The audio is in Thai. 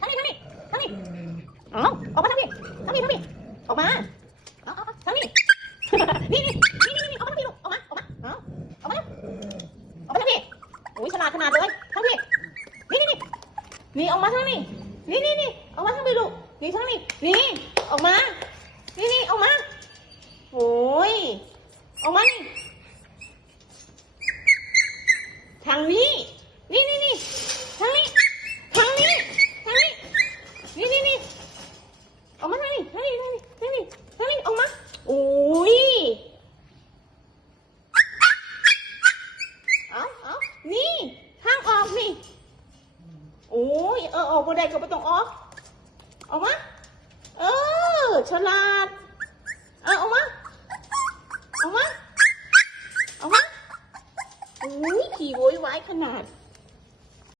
ทางนี้อ๋อออกมาทางนี้ออกมาทางนี้นี่ออกมาทางนี้ลูกออกมาออกมาออกมาทางนี้อุ้ยฉลาดขนาดเลยทางนี้นี่ออกมาทางนี้นี่ออกมาทางนี้ลูกนี่ทางนี้นี่ออกมานี่ออกมาโอ้ยออกมานี่ทางนี้นี่ทางนี้นี่ออกมาทางนี้ออกมาโอ้ยเอานี่ทางออกนี่โอ้ยออกบ่ได้ก็ไม่ต้องออกมาฉลาดออกมาโอ้ยขี่โวยวายขนาด